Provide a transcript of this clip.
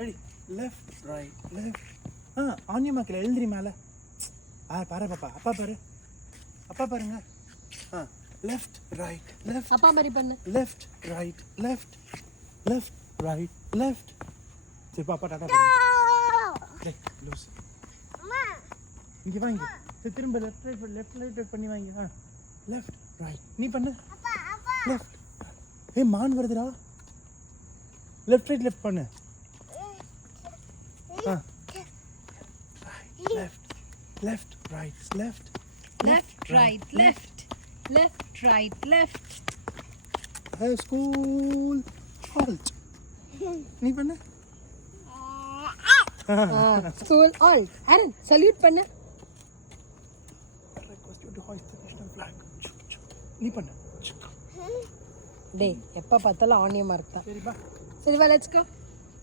ready left right left onion மார்க்கில் எழுந்திரி மேலே பாரு பாப்பா அப்பா பாரு அப்பா பாருங்க லெஃப்ட் ரைட் லெஃப்ட் அப்பா மாதிரி பண்ணு left right left left right left சரி பாப்பா டாடா பாரு லூஸ் இங்கே வாங்க திரும்ப லெஃப்ட் ரைட் பண்ணி வாங்க லெஃப்ட் ரைட் நீ பண்ணு லெஃப்ட் மான் வருதுடா லெஃப்ட் ரைட் லெஃப்ட் பண்ணு left left right left left right left left right left school halt நீ பண்ணு school halt Aaron salute பண்ணு request you to hoist the national flag நீ பண்ணு டேய் எப்ப பார்த்தாலும் ஆனியன் மார்க் தான் சரி பா சரி வா லெட்ஸ் கோ